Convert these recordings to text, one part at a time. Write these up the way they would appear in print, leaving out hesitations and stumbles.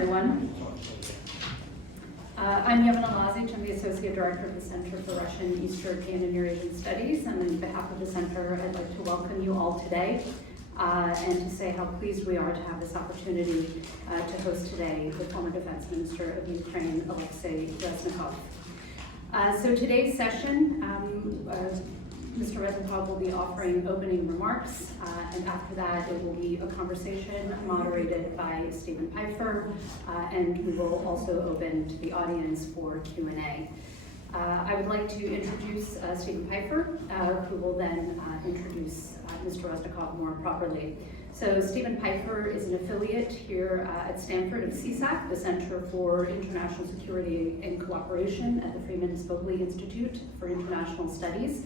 Everyone. I'm Yevgena Lazic. I'm the Associate Director of the Center for Russian, East European, and Eurasian Studies. And on behalf of the Center, I'd like to welcome you all today and to say how pleased we are to have this opportunity to host today the former Defense Minister of Ukraine, Alexei Reznikov. So today's session, Mr. Reznikov will be offering opening remarks, and after that it will be a conversation moderated by Stephen Pfeiffer, and we will also open to the audience for Q&A. I would like to introduce Stephen Pfeiffer, who will then introduce Mr. Reznikov more properly. So Stephen Pfeiffer is an affiliate here at Stanford of CSAC, the Center for International Security and Cooperation at the Freeman Spogli Institute for International Studies.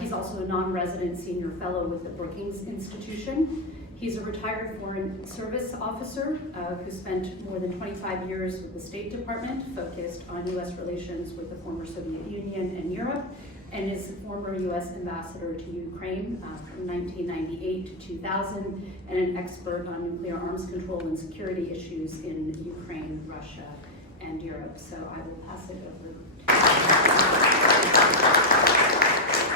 He's also a non-resident senior fellow with the Brookings Institution. He's a retired Foreign Service officer who spent more than 25 years with the State Department, focused on U.S. relations with the former Soviet Union and Europe, and is former U.S. ambassador to Ukraine from 1998 to 2000, and an expert on nuclear arms control and security issues in Ukraine, Russia, and Europe. So I will pass it over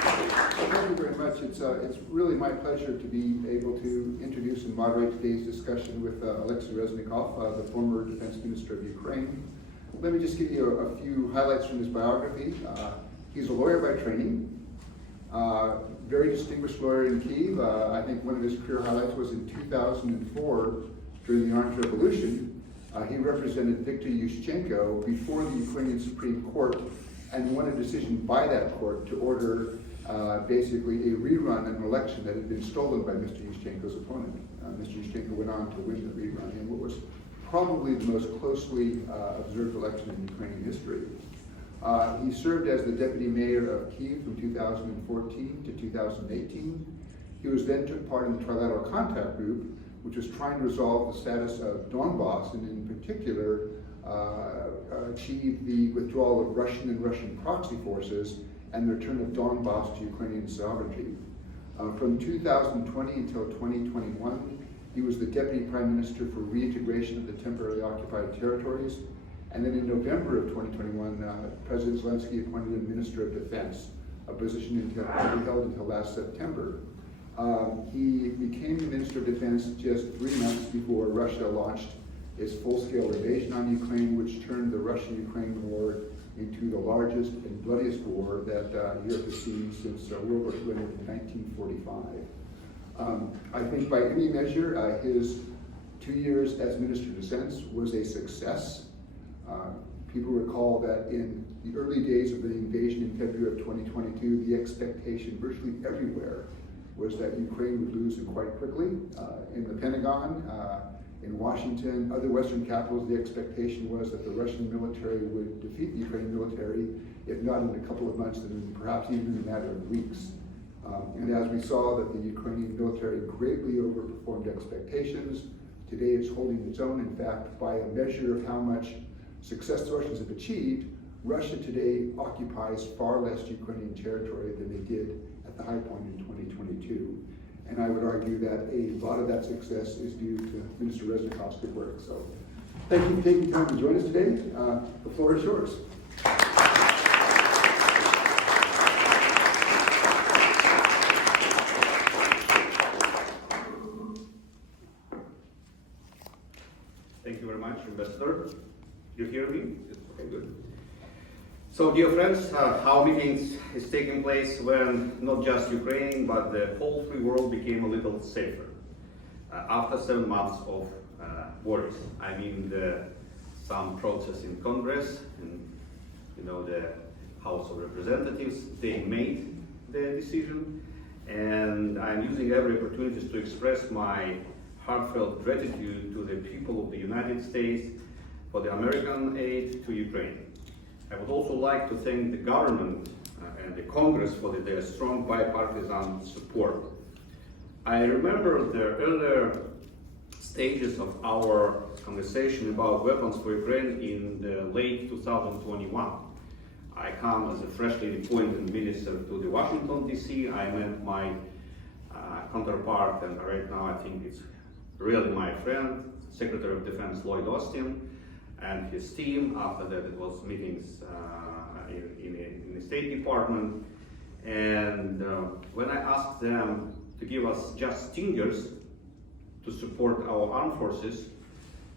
Thank you very much. It's really my pleasure to be able to introduce and moderate today's discussion with Alexei Reznikov, the former Defense Minister of Ukraine. Let me just give you a few highlights from his biography. He's a lawyer by training, very distinguished lawyer in Kyiv. I think one of his career highlights was in 2004 during the Orange Revolution. He represented Viktor Yushchenko before the Ukrainian Supreme Court and won a decision by that court to order basically a rerun of an election that had been stolen by Mr. Yushchenko's opponent. Mr. Yushchenko went on to win the rerun in what was probably the most closely observed election in Ukrainian history. He served as the deputy mayor of Kyiv from 2014 to 2018. He then took part in the Trilateral Contact Group, which was trying to resolve the status of Donbass, and in particular achieve the withdrawal of Russian and Russian proxy forces and the return of Donbass to Ukrainian sovereignty. From 2020 until 2021, he was the Deputy Prime Minister for reintegration of the temporarily occupied territories. And then in November of 2021, President Zelensky appointed him Minister of Defense, a position he held until last September. He became the Minister of Defense just 3 months before Russia launched its full-scale invasion on Ukraine, which turned the Russia-Ukraine war into the largest and bloodiest war that Europe has seen since World War II ended in 1945. I think by any measure, his 2 years as Minister of Defense was a success. People recall that in the early days of the invasion in February of 2022, the expectation virtually everywhere was that Ukraine would lose and quite quickly. In the Pentagon, in Washington, other Western capitals, the expectation was that the Russian military would defeat the Ukrainian military, if not in a couple of months, then perhaps even in a matter of weeks. And as we saw that the Ukrainian military greatly overperformed expectations, today it's holding its own. In fact, by a measure of how much success the Russians have achieved, Russia today occupies far less Ukrainian territory than they did at the high point in 2022. And I would argue that a lot of that success is due to Minister Reznikov's good work. So thank you for taking time to join us today. The floor is yours. Thank you very much, Ambassador. You hear me? Okay, good. So, dear friends, our meeting is taking place when not just Ukraine, but the whole free world became a little safer. After 7 months of worries, I mean some process in Congress and the House of Representatives, they made the decision, and I'm using every opportunity to express my heartfelt gratitude to the people of the United States for the American aid to Ukraine. I would also like to thank the government and the Congress for their strong bipartisan support. I remember the earlier stages of our conversation about weapons for Ukraine in the late 2021. I come as a freshly appointed minister to the Washington, D.C. I met my counterpart, and right now I think it's really my friend, Secretary of Defense Lloyd Austin, and his team. After that, it was meetings in the State Department. And when I asked them to give us just Stingers to support our armed forces,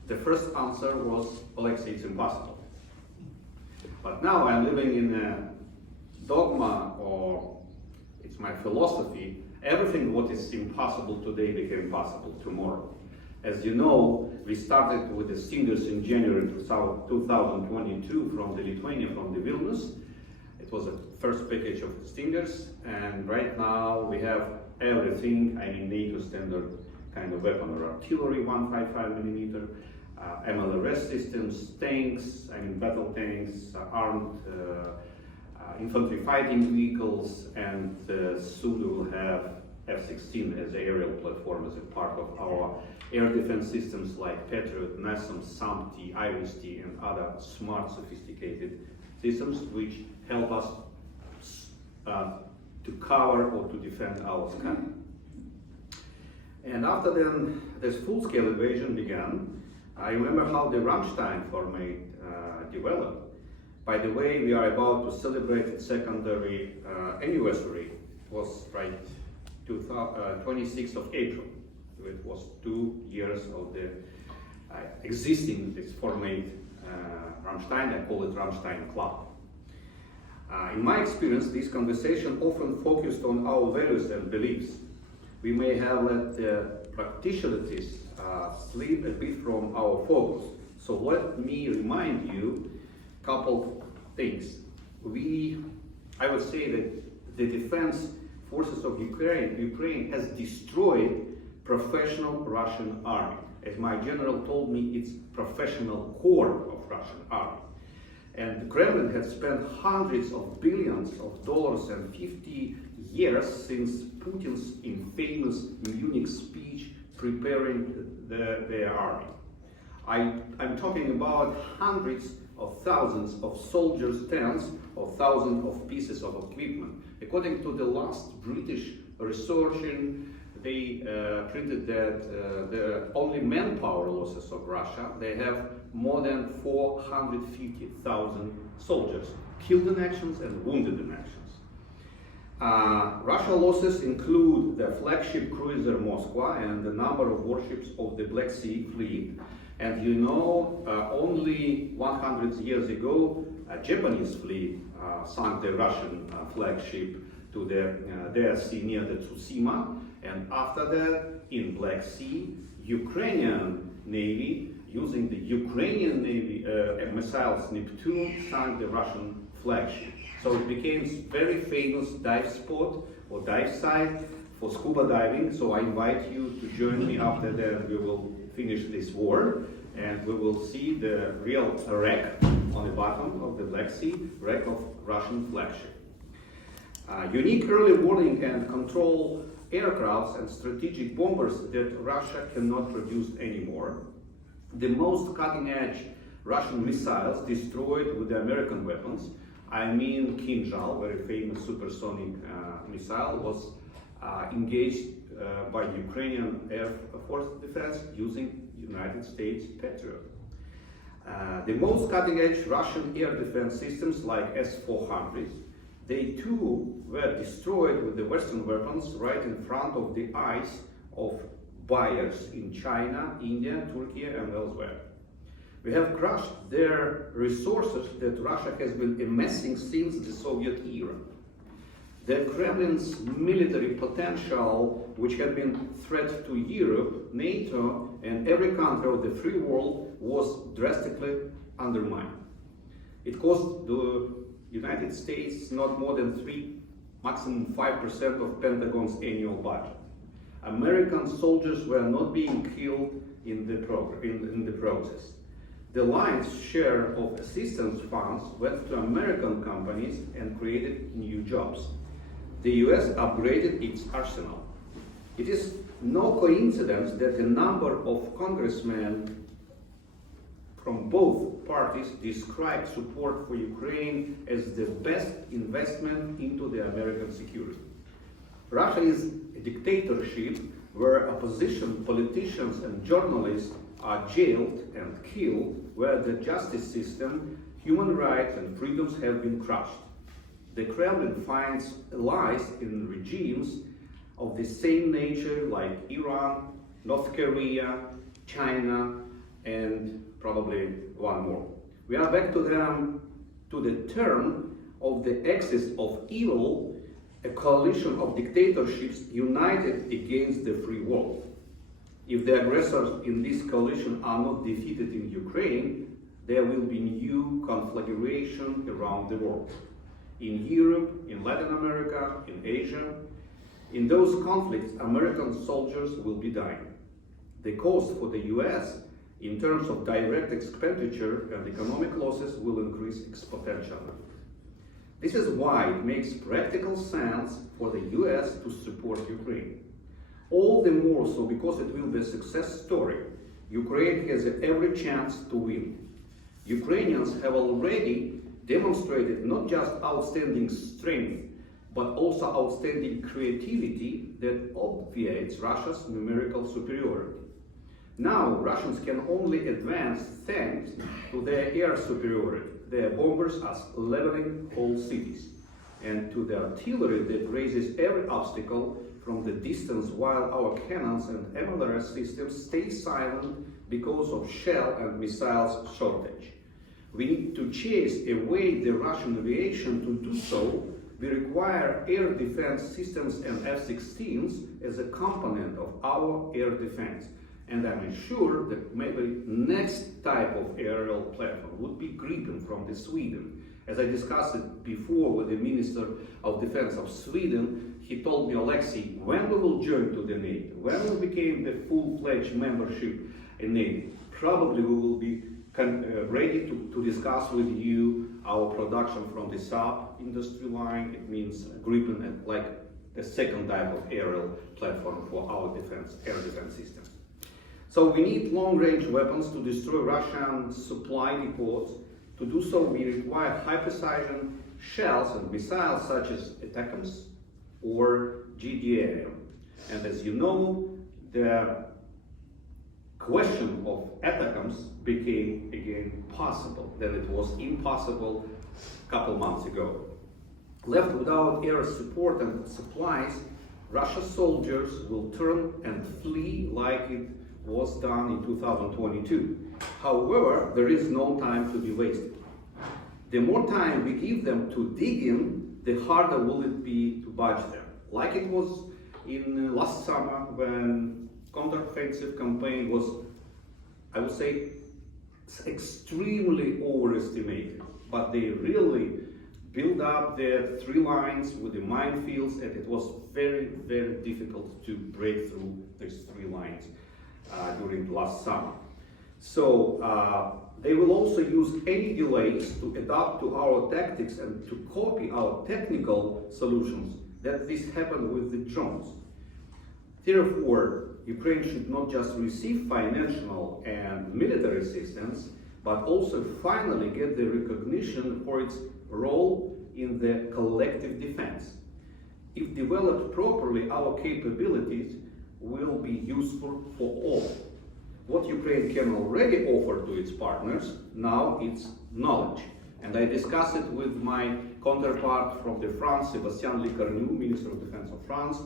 the first answer was, Alexei, it's impossible. But now I'm living in a dogma, or it's my philosophy, everything what is impossible today became possible tomorrow. As you know, we started with the Stingers in January 2022 from the Lithuania, from the Vilnius. It was the first package of Stingers, and right now we have everything, I mean NATO standard kind of weapon or artillery, 155mm, MLRS systems, tanks, I mean battle tanks, armed infantry fighting vehicles, and soon we will have F-16 as an aerial platform as a part of our air defense systems like Patriot, NASAM, SAMP-T, IRIS-T, and other smart, sophisticated systems which help us to cover or to defend our sky. And after then, this full-scale invasion began. I remember how the Rammstein format developed. By the way, we are about to celebrate its secondary anniversary. It was 26th of April. It was 2 years of the existing this format Rammstein. I call it Rammstein Club. In my experience, this conversation often focused on our values and beliefs. We may have let the practicalities slip a bit from our focus. So let me remind you a couple things. I would say that the defense forces of Ukraine has destroyed professional Russian army. As my general told me, it's professional core of Russian army. And the Kremlin has spent hundreds of billions of dollars and 50 years since Putin's infamous Munich speech preparing their army. I'm talking about hundreds of thousands of soldiers, tens of thousands of pieces of equipment. According to the last British research, they printed that the only manpower losses of Russia, they have more than 450,000 soldiers killed in actions and wounded in actions. Russia losses include the flagship cruiser Moskva and the number of warships of the Black Sea Fleet. And you know, only 100 years ago, a Japanese fleet sunk the Russian flagship to the sea near the Tsushima. And after that, in Black Sea, Ukrainian Navy, using the Ukrainian Navy missiles Neptune, sank the Russian flagship. So it became very famous dive spot or dive site for scuba diving. So I invite you to join me after that. We will finish this war and we will see the real wreck on the bottom of the Black Sea, wreck of Russian flagship. Unique early warning and control aircrafts and strategic bombers that Russia cannot produce anymore. The most cutting-edge Russian missiles destroyed with the American weapons. I mean, Kinzhal, very famous supersonic missile, was engaged by Ukrainian Air Force Defense using United States Patriot. The most cutting-edge Russian air defense systems like S-400, they too were destroyed with the Western weapons right in front of the eyes of buyers in China, India, Turkey, and elsewhere. We have crushed their resources that Russia has been amassing since the Soviet era. The Kremlin's military potential, which had been a threat to Europe, NATO, and every country of the free world, was drastically undermined. It cost the United States not more than 3, maximum 5% of Pentagon's annual budget. American soldiers were not being killed in the process. The lion's share of assistance funds went to American companies and created new jobs. The US upgraded its arsenal. It is no coincidence that a number of congressmen from both parties describe support for Ukraine as the best investment into the American security. Russia is a dictatorship where opposition politicians and journalists are jailed and killed, where the justice system, human rights and freedoms have been crushed. The Kremlin finds allies in regimes of the same nature like Iran, North Korea, China, and probably one more. We are back to the term of the axis of evil, a coalition of dictatorships united against the free world. If the aggressors in this coalition are not defeated in Ukraine, there will be new conflagration around the world. In Europe, in Latin America, in Asia. In those conflicts, American soldiers will be dying. The cost for the US in terms of direct expenditure and economic losses will increase exponentially. This is why it makes practical sense for the US to support Ukraine. All the more so because it will be a success story. Ukraine has every chance to win. Ukrainians have already demonstrated not just outstanding strength, but also outstanding creativity that obviates Russia's numerical superiority. Now, Russians can only advance thanks to their air superiority. Their bombers are leveling whole cities, and to the artillery that raises every obstacle from the distance, while our cannons and MLRS systems stay silent because of shell and missiles shortage. We need to chase away the Russian aviation. To do so, we require air defense systems and F-16s as a component of our air defense. And I'm sure that maybe next type of aerial platform would be Gripen from Sweden. As I discussed it before with the Minister of Defense of Sweden, he told me, Alexei, when we will join to the NATO, when we became the full-fledged membership in NATO, probably we will be ready to discuss with you our production from the Saab industry line. It means Gripen and like the second type of aerial platform for our defense, air defense system. So we need long-range weapons to destroy Russian supply depots. To do so, we require high-precision shells and missiles such as ATACMS or GDAM. And as you know, the question of ATACMS became again possible. Then it was impossible a couple months ago. Left without air support and supplies, Russia's soldiers will turn and flee like it was done in 2022. However, there is no time to be wasted. The more time we give them to dig in, the harder will it be to budge them. Like it was in last summer when counteroffensive campaign was, I would say, extremely overestimated. But they really built up their 3 lines with the minefields, and it was very, very difficult to break through these 3 lines during last summer. So they will also use any delays to adapt to our tactics and to copy our technical solutions. That this happened with the drones. Therefore, Ukraine should not just receive financial and military assistance, but also finally get the recognition for its role in the collective defense. If developed properly, our capabilities will be useful for all. What Ukraine can already offer to its partners, now it's knowledge. And I discussed it with my counterpart from France, Sébastien Lecornu, Minister of Defense of France,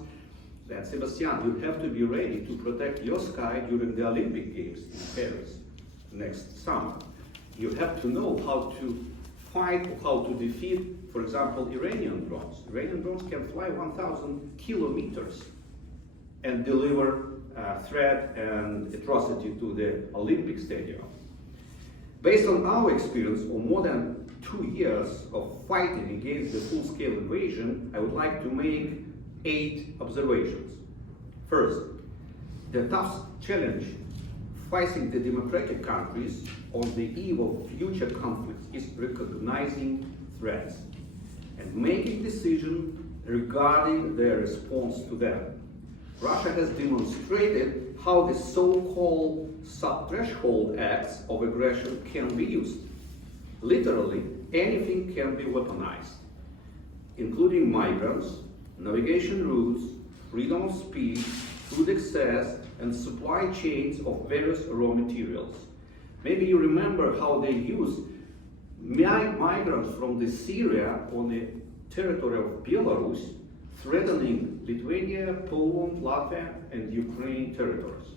that Sébastien, you have to be ready to protect your sky during the Olympic Games in Paris next summer. You have to know how to fight, how to defeat, for example, Iranian drones. Iranian drones can fly 1,000 kilometers and deliver threat and atrocity to the Olympic Stadium. Based on our experience of more than 2 years of fighting against the full-scale invasion, I would like to make 8 observations. First, the tough challenge facing the democratic countries on the eve of future conflicts is recognizing threats and making decisions regarding their response to them. Russia has demonstrated how the so-called sub-threshold acts of aggression can be used. Literally, anything can be weaponized, including migrants, navigation routes, freedom of speech, food access, and supply chains of various raw materials. Maybe you remember how they used migrants from the Syria on the territory of Belarus, threatening Lithuania, Poland, Latvia, and Ukraine territories.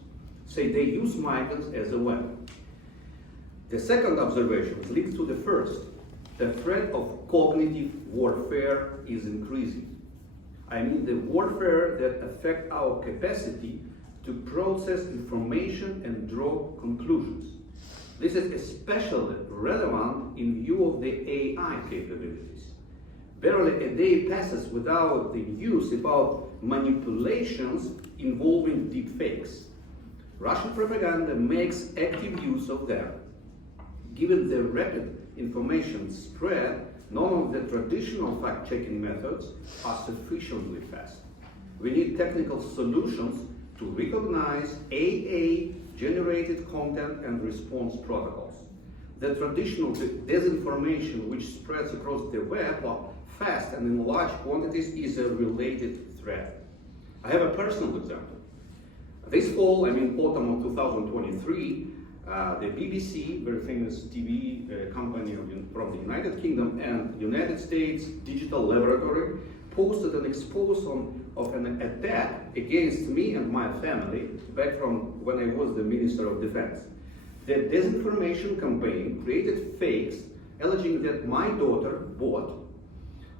Say they use migrants as a weapon. The second observation is linked to the first. The threat of cognitive warfare is increasing. I mean the warfare that affects our capacity to process information and draw conclusions. This is especially relevant in view of the AI capabilities. Barely a day passes without the news about manipulations involving deepfakes. Russian propaganda makes active use of them. Given the rapid information spread, none of the traditional fact-checking methods are sufficiently fast. We need technical solutions to recognize AI-generated content and response protocols. The traditional disinformation which spreads across the web fast and in large quantities is a related threat. I have a personal example. This fall, autumn of 2023, the BBC, very famous TV company from the United Kingdom, and United States Digital Laboratory posted an expose of an attack against me and my family back from when I was the Minister of Defense. The disinformation campaign created fakes alleging that my daughter bought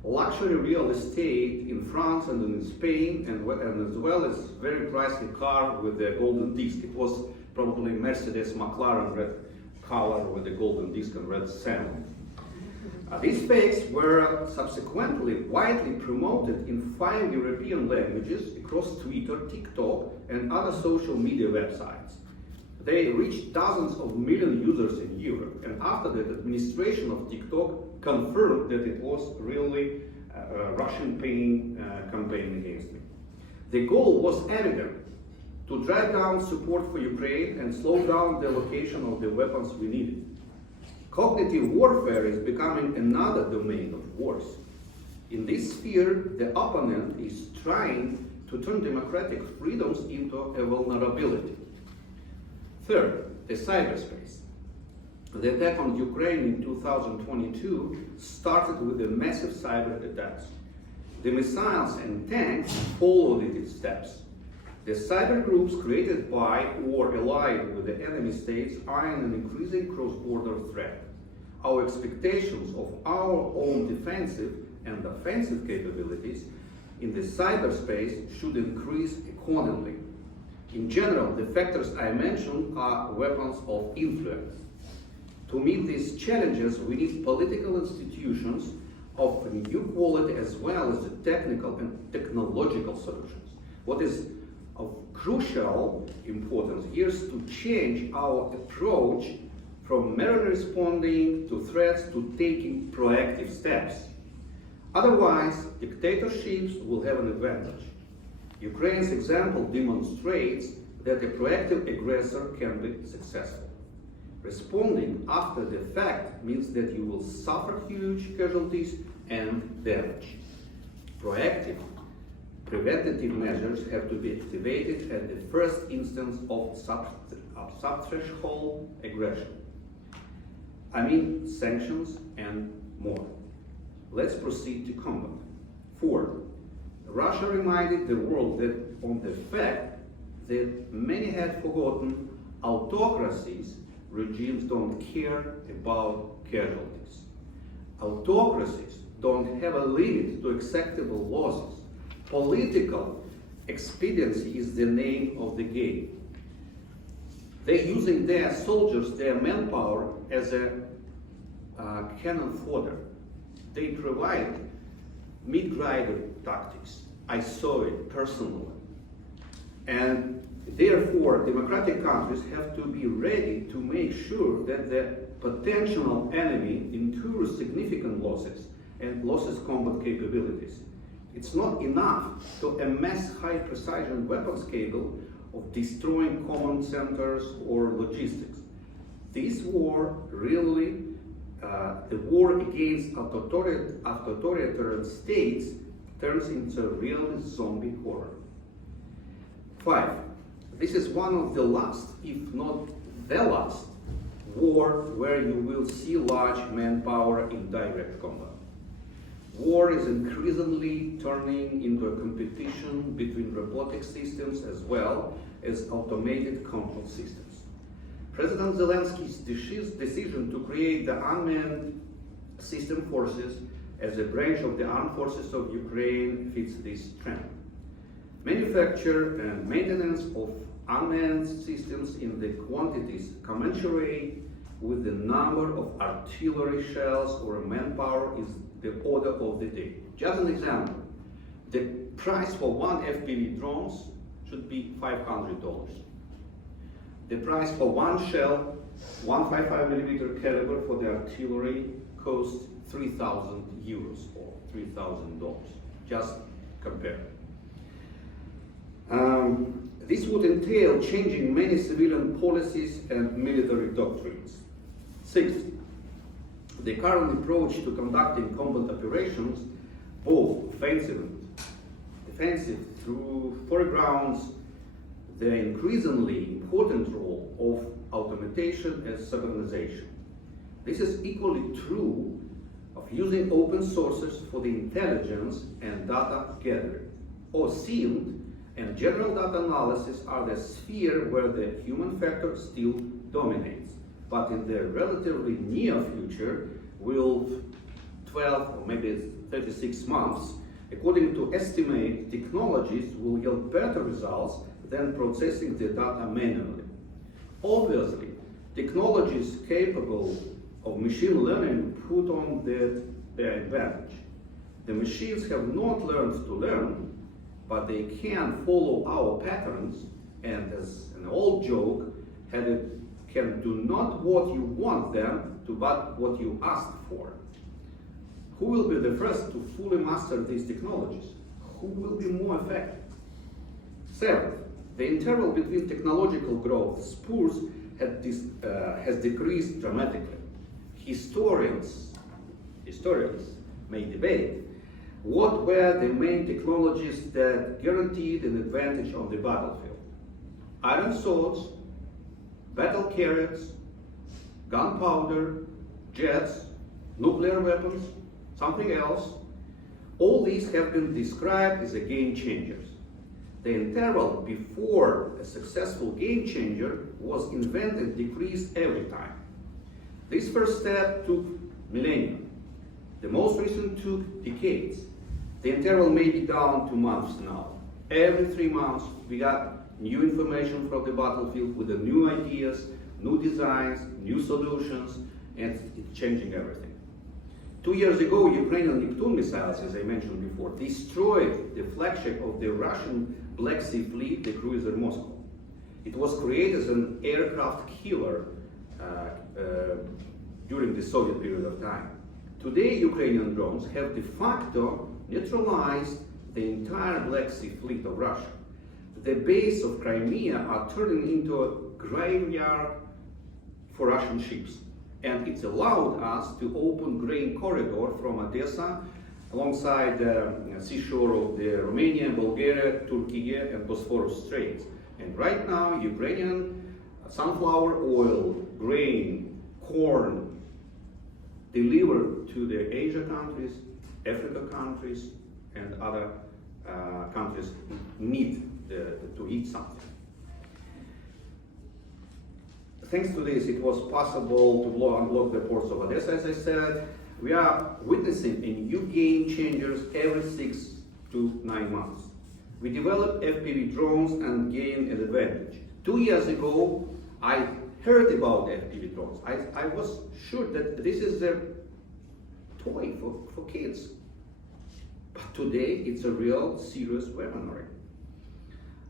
luxury real estate in France and in Spain, and as well as very pricey car with the golden disc. It was probably Mercedes McLaren red color with the golden disc and red salmon. These fakes were subsequently widely promoted in 5 European languages across Twitter, TikTok, and other social media websites. They reached dozens of million users in Europe, and after that, the administration of TikTok confirmed that it was really a Russian paying campaign against me. The goal was evident: to drag down support for Ukraine and slow down the allocation of the weapons we needed. Cognitive warfare is becoming another domain of wars. In this sphere, the opponent is trying to turn democratic freedoms into a vulnerability. Third, the cyberspace. The attack on Ukraine in 2022 started with the massive cyber attacks. The missiles and tanks followed its steps. The cyber groups created by or allied with the enemy states are an increasing cross-border threat. Our expectations of our own defensive and offensive capabilities in the cyberspace should increase accordingly. In general, the factors I mentioned are weapons of influence. To meet these challenges, we need political institutions of new quality as well as the technical and technological solutions. What is of crucial importance here is to change our approach from merely responding to threats to taking proactive steps. Otherwise, dictatorships will have an advantage. Ukraine's example demonstrates that a proactive aggressor can be successful. Responding after the fact means that you will suffer huge casualties and damage. Proactive, preventative measures have to be activated at the first instance of sub-threshold aggression. Sanctions and more. Let's proceed to combat. 4. Russia reminded the world that on the fact that many had forgotten autocracies, regimes don't care about casualties. Autocracies don't have a limit to acceptable losses. Political expediency is the name of the game. They're using their soldiers, their manpower, as a cannon fodder. They provide mid-rider tactics. I saw it personally. And therefore, democratic countries have to be ready to make sure that the potential enemy endures significant losses and loses combat capabilities. It's not enough to amass high-precision weapons capable of destroying command centers or logistics. This war really, the war against authoritarian states turns into a real zombie horror. 5. This is one of the last, if not the last, war where you will see large manpower in direct combat. War is increasingly turning into a competition between robotic systems as well as automated control systems. President Zelensky's decision to create the Unmanned System Forces as a branch of the Armed Forces of Ukraine fits this trend. Manufacture and maintenance of unmanned systems in the quantities commensurate with the number of artillery shells or manpower is the order of the day. Just an example, the price for one FPV drones should be $500. The price for one shell, 155mm caliber for the artillery costs 3,000 euros or $3,000. Just compare. This would entail changing many civilian policies and military doctrines. 6. The current approach to conducting combat operations, both offensive and defensive, through foregrounds the increasingly important role of automation and synchronization. This is equally true of using open sources for the intelligence and data gathering. OSINT and general data analysis are the sphere where the human factor still dominates. But in the relatively near future, will 12 or maybe 36 months, according to estimate, technologies will yield better results than processing the data manually. Obviously, technologies capable of machine learning put on their advantage. The machines have not learned to learn, but they can follow our patterns, and as an old joke, can do not what you want them to, but what you asked for. Who will be the first to fully master these technologies? Who will be more effective? 7. The interval between technological growth spurs has decreased dramatically. Historians may debate what were the main technologies that guaranteed an advantage on the battlefield. Iron swords, battle carriers, gunpowder, jets, nuclear weapons, something else. All these have been described as game changers. The interval before a successful game changer was invented decreased every time. This first step took millennia. The most recent took decades. The interval may be down to months now. Every 3 months, we got new information from the battlefield with the new ideas, new designs, new solutions, and it's changing everything. 2 years ago, Ukrainian Neptune missiles, as I mentioned before, destroyed the flagship of the Russian Black Sea Fleet, the cruiser Moscow. It was created as an aircraft killer during the Soviet period of time. Today, Ukrainian drones have de facto neutralized the entire Black Sea Fleet of Russia. The base of Crimea are turning into a graveyard for Russian ships. And it's allowed us to open grain corridor from Odessa alongside the seashore of the Romania, Bulgaria, Turkey, and Bosphorus Straits. And right now, Ukrainian sunflower oil, grain, corn, delivered to the Asia countries, Africa countries, and other countries need to eat something. Thanks to this, it was possible to unlock the ports of Odessa, as I said. We are witnessing a new game changers every 6 to 9 months. We developed FPV drones and gained an advantage. 2 years ago, I heard about FPV drones. I was sure that this is a toy for kids. But today, it's a real serious weaponry.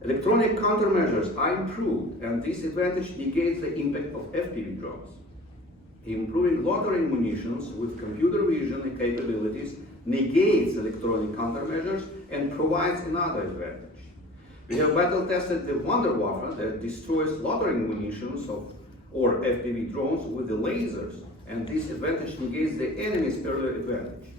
Electronic countermeasures are improved, and this advantage negates the impact of FPV drones. Improving loitering munitions with computer vision capabilities negates electronic countermeasures and provides another advantage. We have battle-tested the Wunderwaffe that destroys loitering munitions or FPV drones with the lasers, and this advantage negates the enemy's earlier advantage.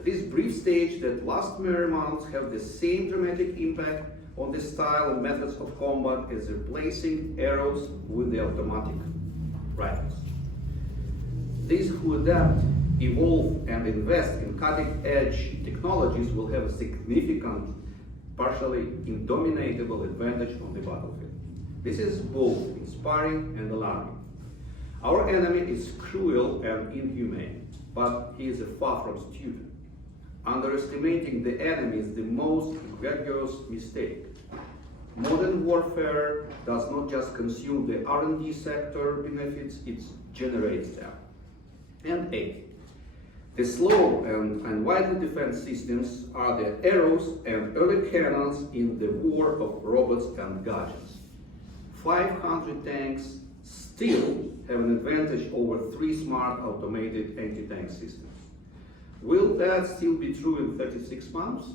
This brief stage that lasts mere months have the same dramatic impact on the style and methods of combat is replacing arrows with the automatic rifles. These who adapt, evolve, and invest in cutting-edge technologies will have a significant, partially indomitable advantage on the battlefield. This is both inspiring and alarming. Our enemy is cruel and inhumane, but he is far from stupid. Underestimating the enemy is the most egregious mistake. Modern warfare does not just consume the R&D sector benefits, it generates them. And 8. The slow and widely defense systems are the arrows and early cannons in the war of robots and gadgets. 500 tanks still have an advantage over 3 smart automated anti-tank systems. Will that still be true in 36 months?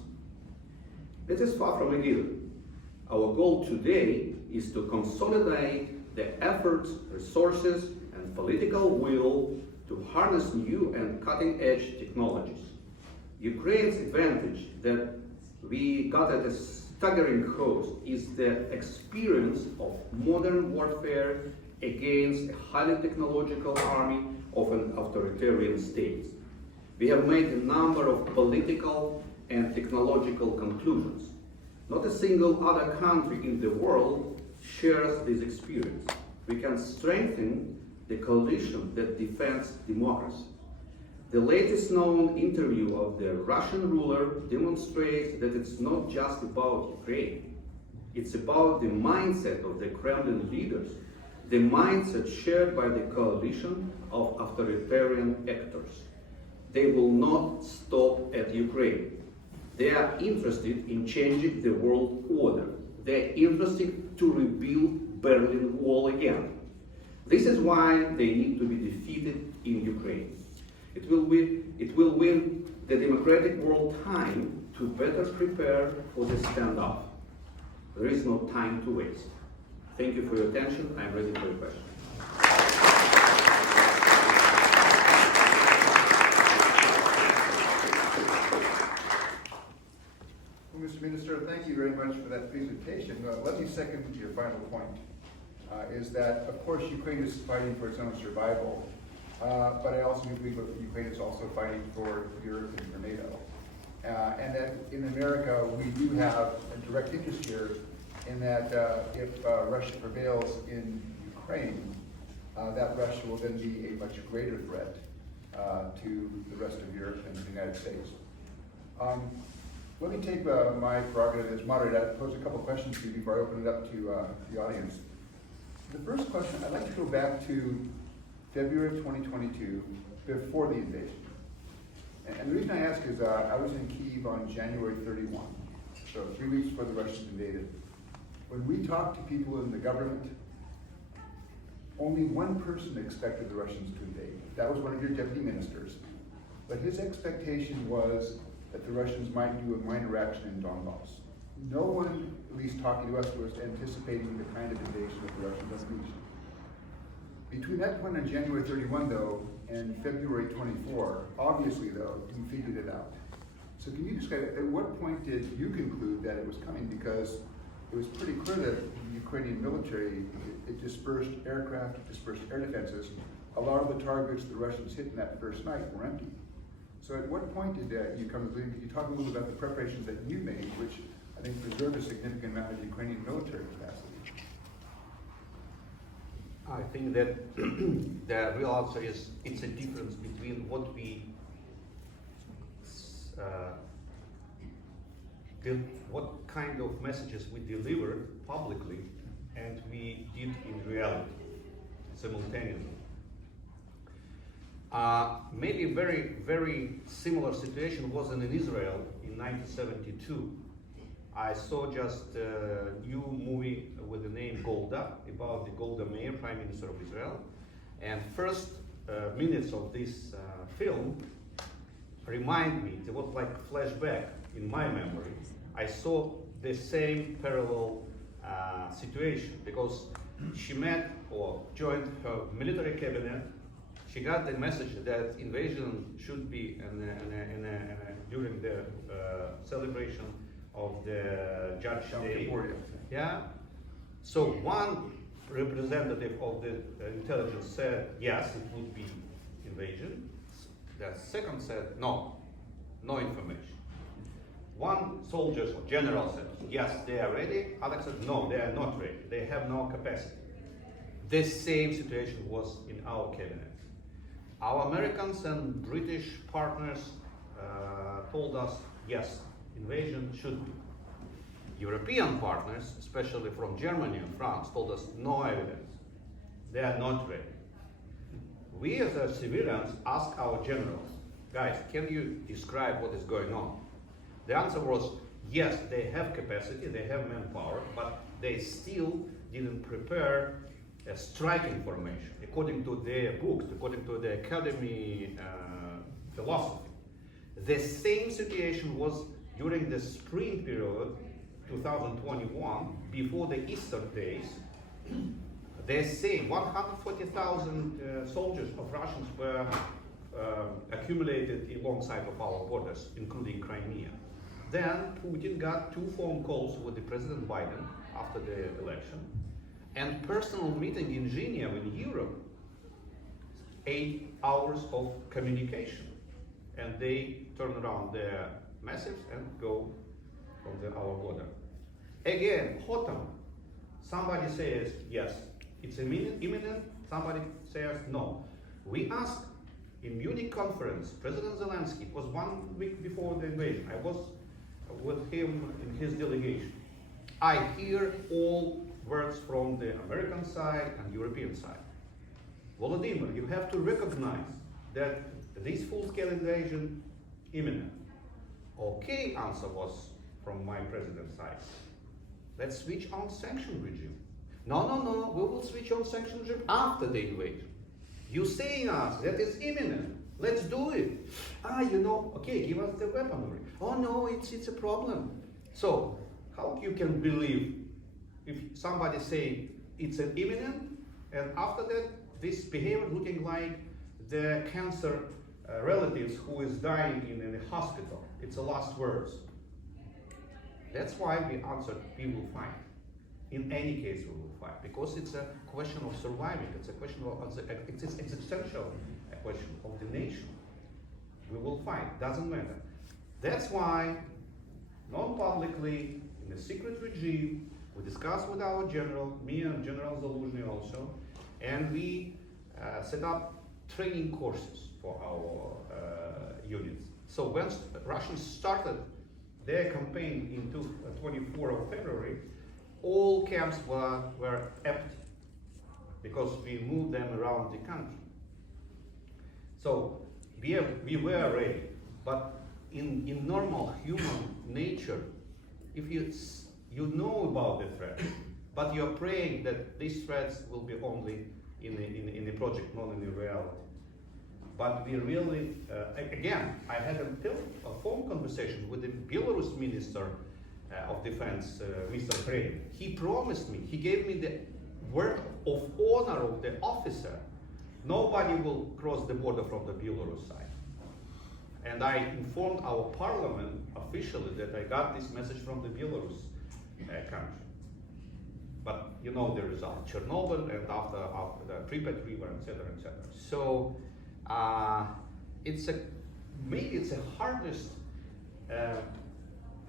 It is far from a given. Our goal today is to consolidate the efforts, resources, and political will to harness new and cutting-edge technologies. Ukraine's advantage that we got at a staggering cost is the experience of modern warfare against a highly technological army of an authoritarian state. We have made a number of political and technological conclusions. Not a single other country in the world shares this experience. We can strengthen the coalition that defends democracy. The latest known interview of the Russian ruler demonstrates that it's not just about Ukraine. It's about the mindset of the Kremlin leaders, the mindset shared by the coalition of authoritarian actors. They will not stop at Ukraine. They are interested in changing the world order. They are interested to rebuild Berlin Wall again. This is why they need to be defeated in Ukraine. It will win the democratic world time to better prepare for the standoff. There is no time to waste. Thank you for your attention. I am ready for your questions. Well, Mr. Minister, thank you very much for that presentation. Let me second your final point, is that, of course, Ukraine is fighting for its own survival, but I also believe that Ukraine is also fighting for Europe and for NATO. And that in America, we do have a direct interest here in that if Russia prevails in Ukraine, that Russia will then be a much greater threat to the rest of Europe and the United States. Let me take my prerogative as moderator to pose a couple questions to you before I open it up to the audience. The first question, I'd like to go back to February of 2022, before the invasion. And the reason I ask is I was in Kyiv on January 31, so 3 weeks before the Russians invaded. When we talked to people in the government, only one person expected the Russians to invade. That was one of your deputy ministers. But his expectation was that the Russians might do a minor action in Donbass. No one, at least talking to us, was anticipating the kind of invasion that the Russians unleashed. Between that point on January 31, though, and February 24, obviously, though, you figured it out. So can you describe, at what point did you conclude that it was coming? Because it was pretty clear that the Ukrainian military, it dispersed aircraft, dispersed air defenses. A lot of the targets the Russians hit in that first night were empty. So at what point did you come to believe? Could you talk a little about the preparations that you made, which I think preserve a significant amount of Ukrainian military capacity? I think that the real answer is it's a difference between what we what kind of messages we delivered publicly and we did in reality simultaneously. Maybe a very, very similar situation was in Israel in 1972. I saw just a new movie with the name Golda, about the Golda Meir, Prime Minister of Israel. And first minutes of this film remind me, it was like a flashback in my memory. I saw the same parallel situation because she met or joined her military cabinet. She got the message that invasion should be during the celebration of the Judge Yom Day. Kippur, Yeah. So one representative of the intelligence said yes, it would be invasion. The second said no, no information. One soldier or general said yes, they are ready. Other said no, they are not ready. They have no capacity. This same situation was in our cabinet. Our Americans and British partners told us yes, invasion should be. European partners, especially from Germany and France, told us no evidence. They are not ready. We as civilians asked our generals, guys, can you describe what is going on? The answer was yes, they have capacity, they have manpower, but they still didn't prepare a striking formation according to their books, according to the academy philosophy. The same situation was during the spring period 2021, before the Easter days. The same 140,000 soldiers of Russians were accumulated alongside of our borders, including Crimea. Then Putin got 2 phone calls with the President Biden after the election, and personal meeting in Geneva in Europe. 8 hours of communication, and they turn around their messages and go from our border. Again, Hotam. Somebody says yes, it's imminent. Somebody says no. We asked in Munich conference, President Zelensky, it was 1 week before the invasion. I was with him in his delegation. I hear all words from the American side and European side. Volodymyr, you have to recognize that this full-scale invasion imminent. Okay, answer was from my president's side. Let's switch on sanction regime. No, we will switch on sanction regime after the invasion. You saying us that is imminent. Let's do it. Okay, give us the weaponry. Oh no, it's a problem. So, how you can believe if somebody say it's an imminent, and after that, this behavior looking like the cancer relatives who is dying in a hospital. It's the last words. That's why we answered, we will fight. In any case, we will fight, because it's a question of surviving. It's a question of, it's existential question of the nation. We will fight, doesn't matter. That's why, non-publicly, in a secret regime, we discussed with our general, me and General Zaluzhny also, and we set up training courses for our units. So when Russians started their campaign in 24th of February, all camps were empty because we moved them around the country. So we were ready, but in normal human nature, if you know about the threat, but you're praying that these threats will be only in the project, not in the reality. But we really, again, I had a phone conversation with the Belarus Minister of Defense, Mr. Krein. He promised me, he gave me the word of honor of the officer, nobody will cross the border from the Belarus side. And I informed our parliament officially that I got this message from the Belarus country. But you know the result, Chernobyl, and after the Pripyat River, etc., etc. So maybe it's a hardest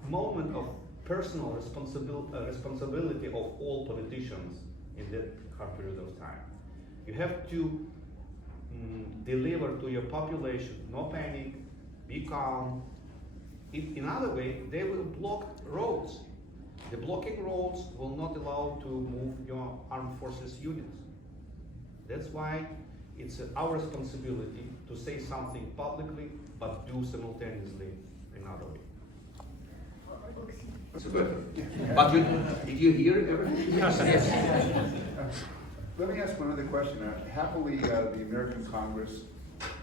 moment of personal responsibility of all politicians in that hard period of time. You have to deliver to your population, no panic, be calm. In other way, they will block roads. The blocking roads will not allow to move your armed forces units. That's why it's our responsibility to say something publicly, but do simultaneously another way. That's better. But did you hear everything? Yes. Let me ask one other question. Happily, the American Congress,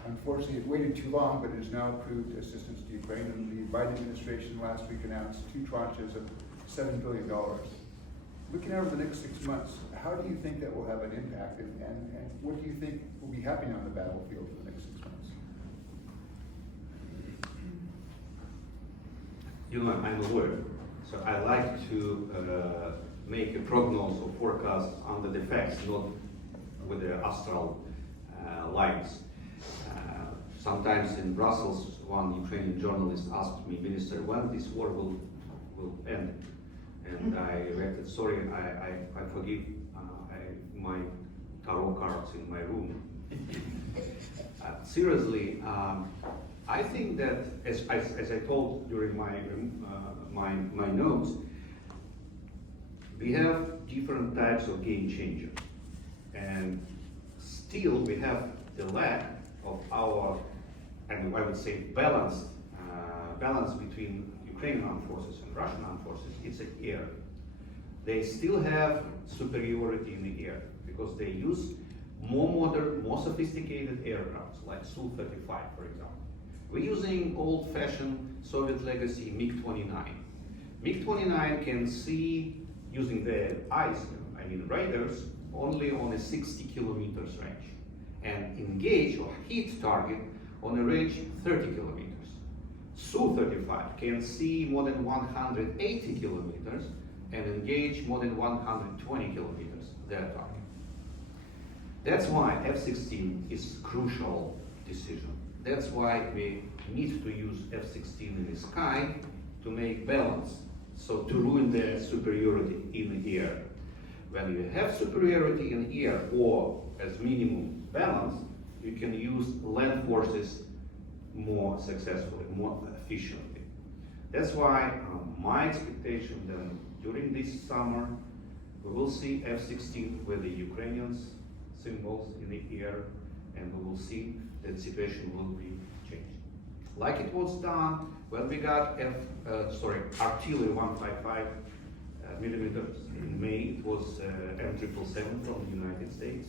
unfortunately, it waited too long, but it has now approved assistance to Ukraine. And the Biden administration last week announced 2 tranches of $7 billion. Looking over the next 6 months, how do you think that will have an impact, and what do you think will be happening on the battlefield for the next 6 months? You know, I'm a lawyer. So I like to make a prognosis or forecast under the facts, not with the astral lines. Sometimes in Brussels, one Ukrainian journalist asked me, Minister, when this war will end? And I reacted, sorry, I forgive my tarot cards in my room. Seriously, I think that, as I told during my notes, we have different types of game changers, and still we have the lack of our, and I would say balance between Ukrainian armed forces and Russian armed forces. It's an air. They still have superiority in the air because they use more modern, more sophisticated aircrafts like Su-35, for example. We're using old-fashioned Soviet legacy MiG-29. MiG-29 can see, using the eyes, radars, only on a 60 kilometers range, and engage or hit target on a range 30 kilometers. Su-35 can see more than 180 kilometers and engage more than 120 kilometers their target. That's why F-16 is crucial decision. That's why we need to use F-16 in the sky to make balance, so to ruin the superiority in the air. When you have superiority in air or as minimum balance, you can use land forces more successfully, more efficiently. That's why my expectation that during this summer we will see F-16 with the Ukrainians symbols in the air, and we will see that the situation will be changed. Like it was done when we got artillery 155 millimeters in May. It was M777 from the United States.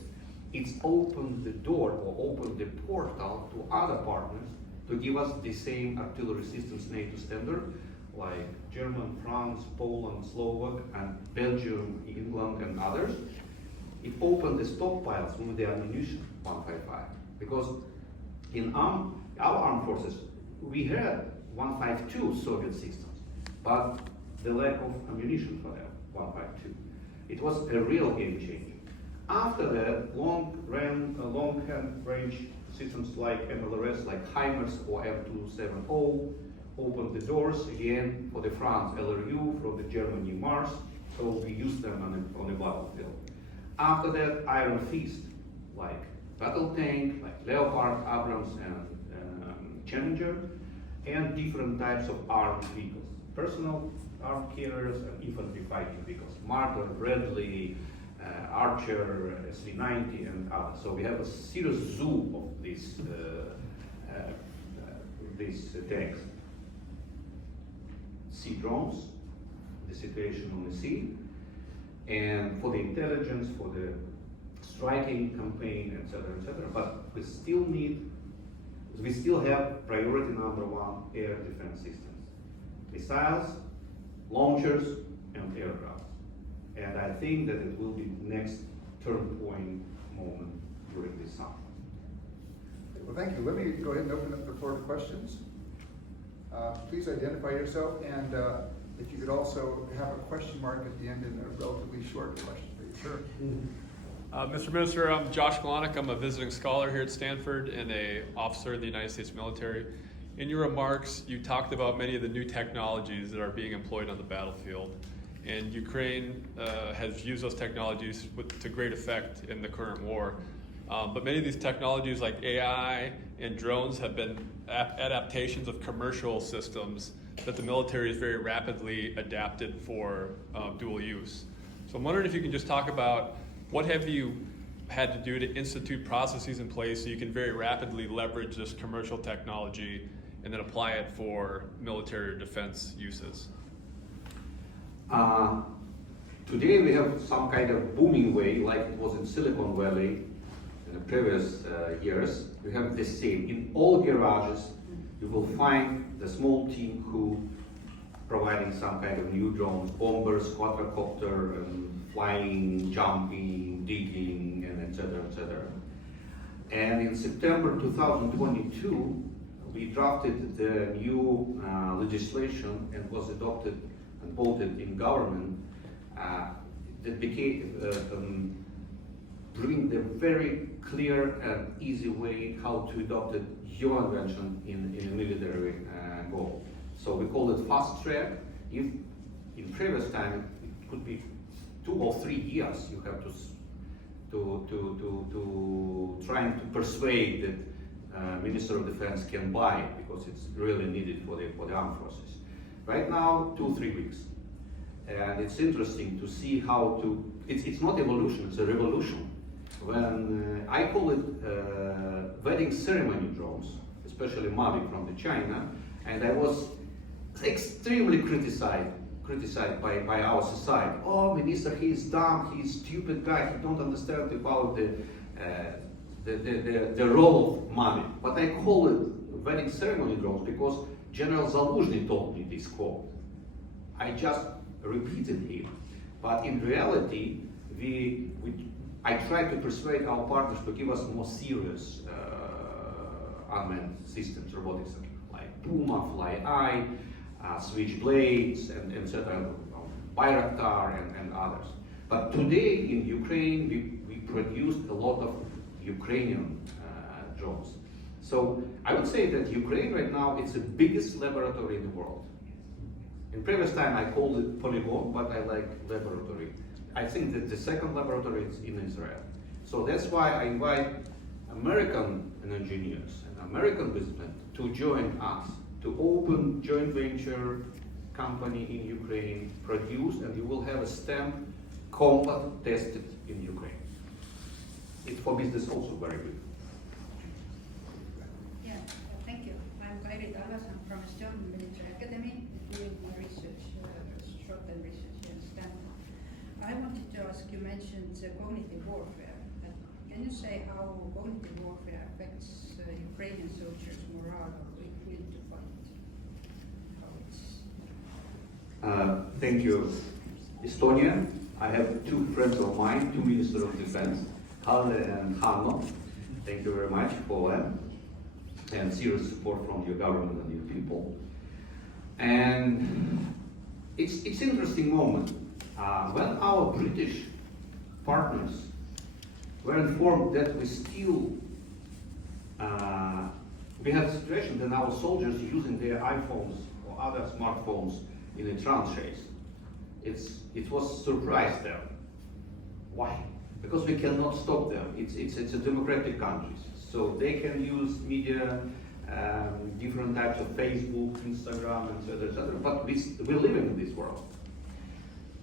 It's opened the door or opened the portal to other partners to give us the same artillery systems NATO standard, like German, France, Poland, Slovak, and Belgium, England, and others. It opened the stockpiles with the ammunition 155, because in our armed forces we had 152 Soviet systems, but the lack of ammunition for them 152. It was a real game changer. After that, long range systems like MLRS, like HIMARS or M270, opened the doors again for the France LRU, from the Germany Mars, so we used them on the battlefield. After that, Iron Fist, like battle tank, like Leopard, Abrams, and Challenger, and different types of armed vehicles, personal armed carriers and infantry fighting vehicles, Marder, Bradley, Archer, SV-90, and others. So we have a serious zoo of these tanks. Sea drones, the situation on the sea, and for the intelligence, for the striking campaign, etc., etc. But we still have priority number one, air defense systems, missiles, launchers, and aircraft. And I think that it will be the next turn point moment during this summer. Well, thank you. Let me go ahead and open up the floor to questions. Please identify yourself, and if you could also have a question mark at the end and a relatively short question, please. Sure. Mr. Minister, I'm Josh Kalanick. I'm a visiting scholar here at Stanford and an officer in the United States military. In your remarks, you talked about many of the new technologies that are being employed on the battlefield. And Ukraine has used those technologies to great effect in the current war. But many of these technologies like AI and drones have been adaptations of commercial systems that the military has very rapidly adapted for dual use. So I'm wondering if you can just talk about what have you had to do to institute processes in place so you can very rapidly leverage this commercial technology and then apply it for military or defense uses? Today we have some kind of booming way, like it was in Silicon Valley in the previous years. We have the same. In all garages, you will find the small team who providing some kind of new drones, bombers, quadrocopter, and flying, jumping, digging, and etc., etc. And in September 2022, we drafted the new legislation and was adopted and voted in government, that became bring the very clear and easy way how to adopt your invention in a military goal. So we call it fast track. If in previous time it could be 2 or 3 years, you have to trying to persuade that Minister of Defense can buy it because it's really needed for the armed forces. Right now, 2 or 3 weeks, and it's interesting to see how to. It's not evolution; it's a revolution. When I call it wedding ceremony drones, especially Mavic from the China, and I was extremely criticized by our society. Oh, minister, he is dumb, he is stupid guy, he don't understand about the role of Mavic. But I call it wedding ceremony drones because General Zaluzhny told me this quote. I just repeated him, but in reality, I try to persuade our partners to give us more serious unmanned systems, robotics, like Puma, Fly-Eye, Switchblades, and etc., Bayraktar, and others. But today in Ukraine, we produced a lot of Ukrainian drones. So I would say that Ukraine right now is the biggest laboratory in the world. In previous time I called it polygon, but I like laboratory. I think that the second laboratory is in Israel. So that's why I invite American engineers and American businessmen to join us, to open joint venture company in Ukraine, produce, and you will have a stamp combat tested in Ukraine. It's for business also very good. Yeah, thank you. I'm Kairi Tallas. I'm from Estonian Military Academy, doing my research, short-term research here in Stanford. I wanted to ask, you mentioned cognitive warfare. Can you say how cognitive warfare affects Ukrainian soldiers' morale or will to fight? How it's... Thank you. Estonia, I have 2 friends of mine, 2 ministers of defense, Kalle and Hanno. Thank you very much for them and serious support from your government and your people. And it's interesting moment when our British partners were informed that we have a situation that our soldiers using their iPhones or other smartphones in the tranches. It was surprised them. Why? Because we cannot stop them. It's a democratic country, so they can use media, different types of Facebook, Instagram, etc., etc. But we live in this world.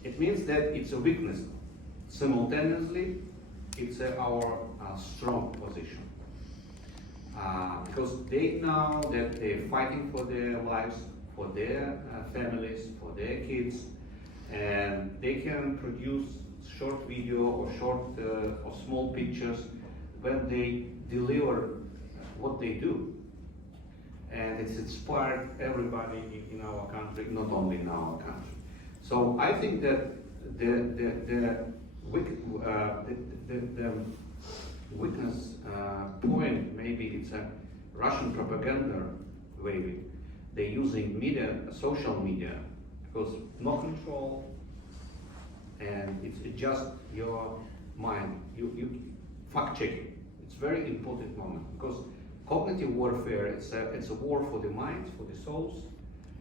It means that it's a weakness. Simultaneously, it's our strong position. Because they know that they're fighting for their lives, for their families, for their kids, and they can produce short video or short or small pictures when they deliver what they do. And it's inspired everybody in our country, not only in our country. So I think that the weakness point, maybe it's a Russian propaganda way. They're using media, social media, because no control, and it's just your mind. You fact checking. It's very important moment because cognitive warfare. It's a war for the minds, for the souls.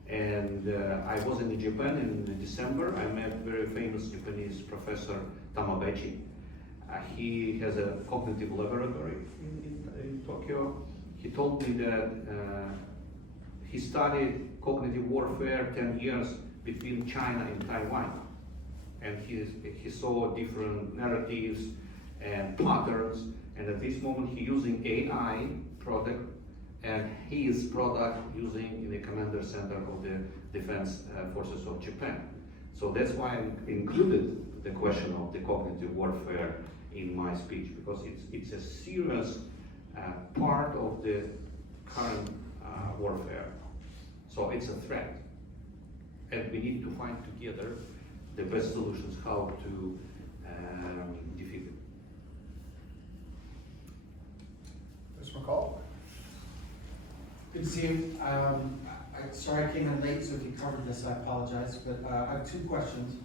And I was in Japan in December. I met very famous Japanese professor Tamabechi. He has a cognitive laboratory in Tokyo. He told me that he studied cognitive warfare 10 years between China and Taiwan. And he saw different narratives and patterns. And at this moment, he's using AI product and his product using in the commander center of the defense forces of Japan. So that's why I included the question of the cognitive warfare in my speech, because it's a serious part of the current warfare. So it's a threat, and we need to find together the best solutions how to defeat it. Mr. McCall? Good to see you. I Sorry I came in late, so if you covered this, I apologize, but I have two questions.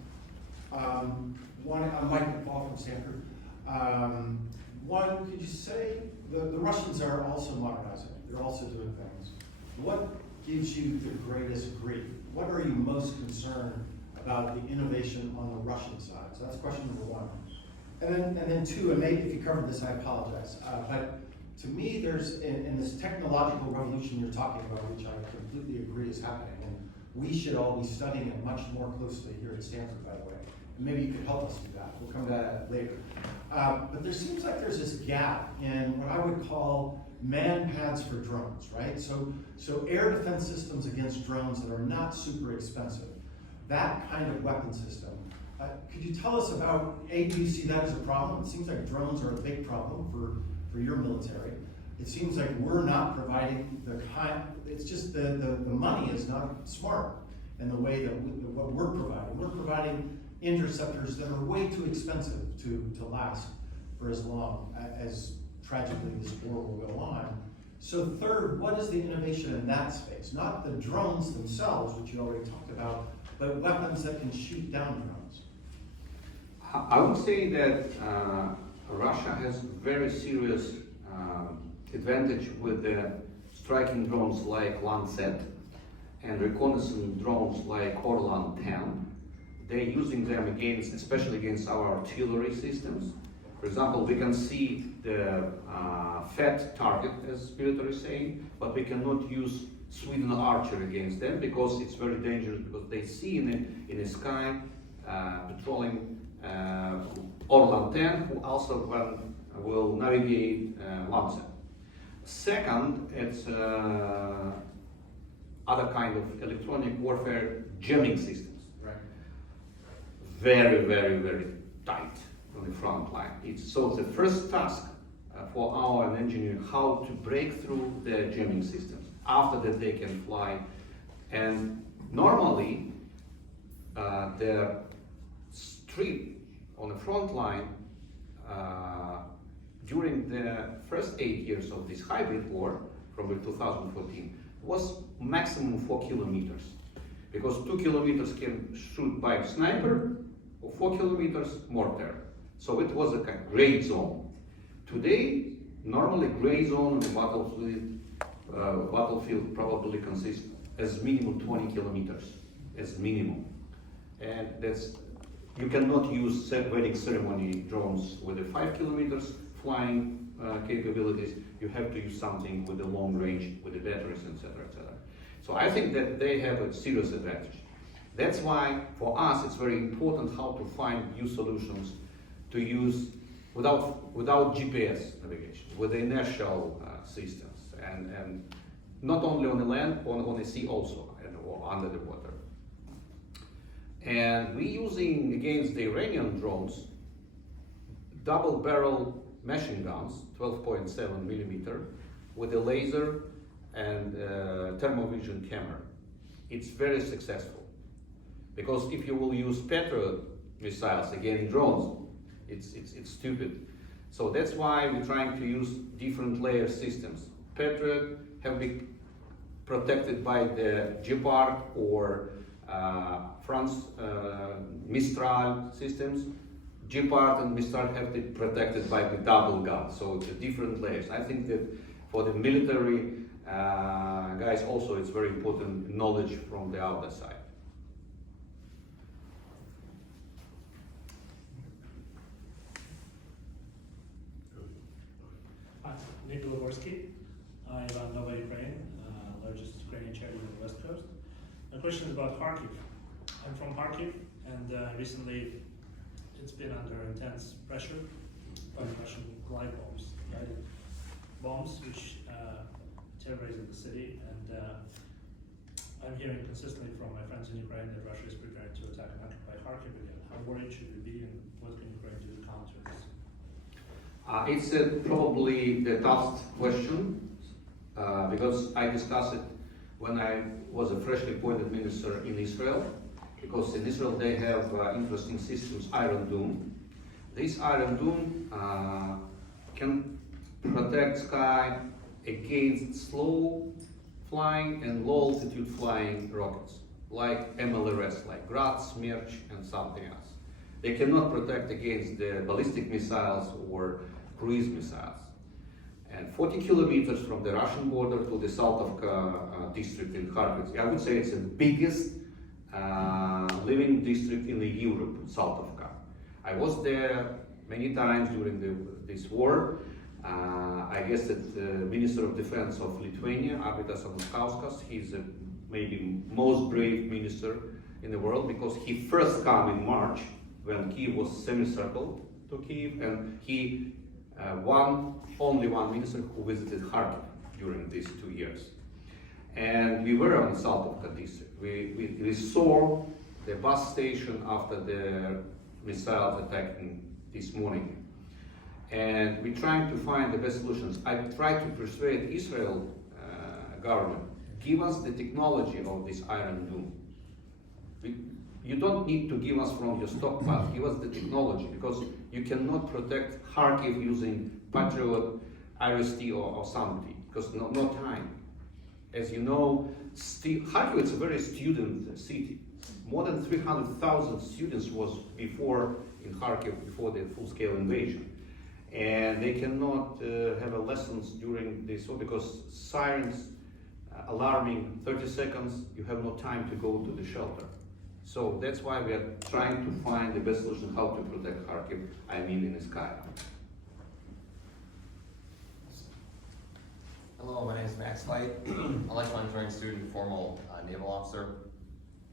One, I'm Mike Paul from Stanford. One, could you say, the Russians are also modernizing, they're also doing things. What gives you the greatest grief? What are you most concerned about the innovation on the Russian side? So that's question number one. And then two, and maybe if you covered this, I apologize. But to me, there's, in this technological revolution you're talking about, which I completely agree is happening, and we should all be studying it much more closely here at Stanford, by the way. And maybe you could help us do that. We'll come to that later. But there seems like there's this gap in what I would call man pads for drones, right? So air defense systems against drones that are not super expensive. That kind of weapon system. Could you tell us about, A, do you see that as a problem? It seems like drones are a big problem for your military. It seems like we're not providing the kind, it's just the money is not smart in the way that what we're providing. We're providing interceptors that are way too expensive to last for as long as tragically this war will go on. So third, what is the innovation in that space? Not the drones themselves, which you already talked about, but weapons that can shoot down drones. I would say that Russia has very serious advantage with the striking drones like Lancet and reconnaissance drones like Orlan 10. They're using them against, especially against our artillery systems. For example, we can see the fat target, as military is saying, but we cannot use Sweden Archer against them because it's very dangerous, because they see in the sky patrolling Orlan 10, who also will navigate Lancet. Second, it's other kind of electronic warfare jamming systems. Right. Very, very, very tight on the front line. So the first task for our engineer, how to break through the jamming systems. After that, they can fly. And normally, the strip on the front line during the first 8 years of this hybrid war, from 2014, was maximum 4 kilometers. Because 2 kilometers can shoot by sniper, or 4 kilometers mortar. So it was a kind of gray zone. Today, normally gray zone on the battlefield probably consists as minimum 20 kilometers, as minimum. And that's, you cannot use wedding ceremony drones with the 5 kilometers flying capabilities. You have to use something with a long range, with the batteries, etc., etc. So I think that they have a serious advantage. That's why for us it's very important how to find new solutions to use without GPS navigation, with the inertial systems, and not only on the land, on the sea also, or under the water. And we're using against the Iranian drones double barrel machine guns, 12.7 millimeter, with a laser and thermovision camera. It's very successful. Because if you will use Patriot missiles against drones, it's stupid. So that's why we're trying to use different layer systems. Patriot have been protected by the Gepard or France Mistral systems. Gepard and Mistral have been protected by the double gun, so it's different layers. I think that for the military guys also it's very important knowledge from the other side. Hi, Nick Lovorsky. I run Nova Ukraine, largest Ukrainian charity on the West Coast. My question is about Kharkiv. I'm from Kharkiv, and recently it's been under intense pressure by Russian glide bombs, guided bombs, which terrorizing the city. And I'm hearing consistently from my friends in Ukraine that Russia is preparing to attack and occupy Kharkiv again. How worried should we be, and what can Ukraine do to counter this? It's probably the toughest question because I discussed it when I was a freshly appointed minister in Israel. Because in Israel they have interesting systems, Iron Dome. This Iron Dome can protect sky against slow flying and low altitude flying rockets, like MLRS, like Grad, Smerch, and something else. They cannot protect against the ballistic missiles or cruise missiles. And 40 kilometers from the Russian border to the Saltovka district in Kharkiv, I would say it's the biggest living district in the Europe, Saltovka. I was there many times during this war. I guess that the Minister of Defense of Lithuania, Arvydas Anušauskas, he's the maybe most brave minister in the world, because he first came in March when Kiev was semicircled to Kiev, and he only one minister who visited Kharkiv during these 2 years. And we were on the Saltovka district. We saw the bus station after the missiles attacking this morning. And we're trying to find the best solutions. I tried to persuade Israel government, give us the technology of this Iron Dome. You don't need to give us from your stockpile, give us the technology, because you cannot protect Kharkiv using Patriot, IRIS-T or something, because no time. As you know, Kharkiv is a very student city. More than 300,000 students was before in Kharkiv, before the full-scale invasion. And they cannot have a lessons during this war, because sirens alarming 30 seconds, you have no time to go to the shelter. So that's why we are trying to find the best solution how to protect Kharkiv, I mean in the sky. Hello, my name is Max Light. I'm a lifelong joint student, formal naval officer.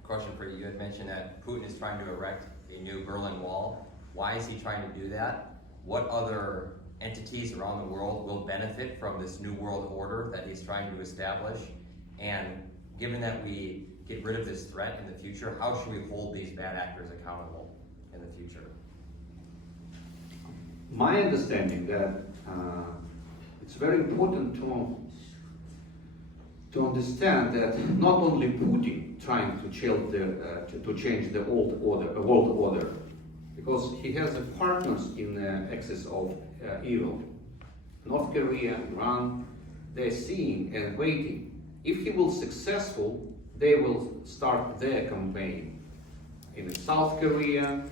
Question for you. You had mentioned that Putin is trying to erect a new Berlin Wall. Why is he trying to do that? What other entities around the world will benefit from this new world order that he's trying to establish? And given that we get rid of this threat in the future, how should we hold these bad actors accountable in the future? My understanding that it's very important to understand that not only Putin trying to change the old order, world order, because he has partners in the axis of evil. North Korea, Iran, they're seeing and waiting. If he will successful, they will start their campaign in South Korea,